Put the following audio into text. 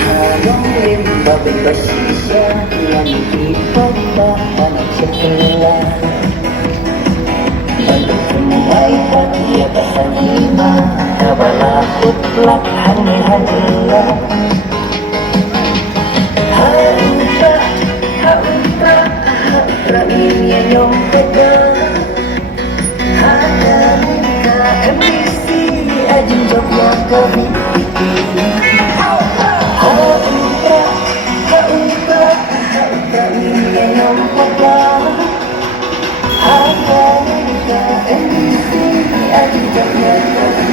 Harong limba berbasisya yang dipotong setelah Menunaikan ia terima Kabalah utlak hani-hanilah Hautra, hautra, hautra ini yang pegang Hanya muka kondisi ajin jok yang kami Hautra, hautra, hautra ini yang pegang Hanya muka kondisi ajin jok yang kami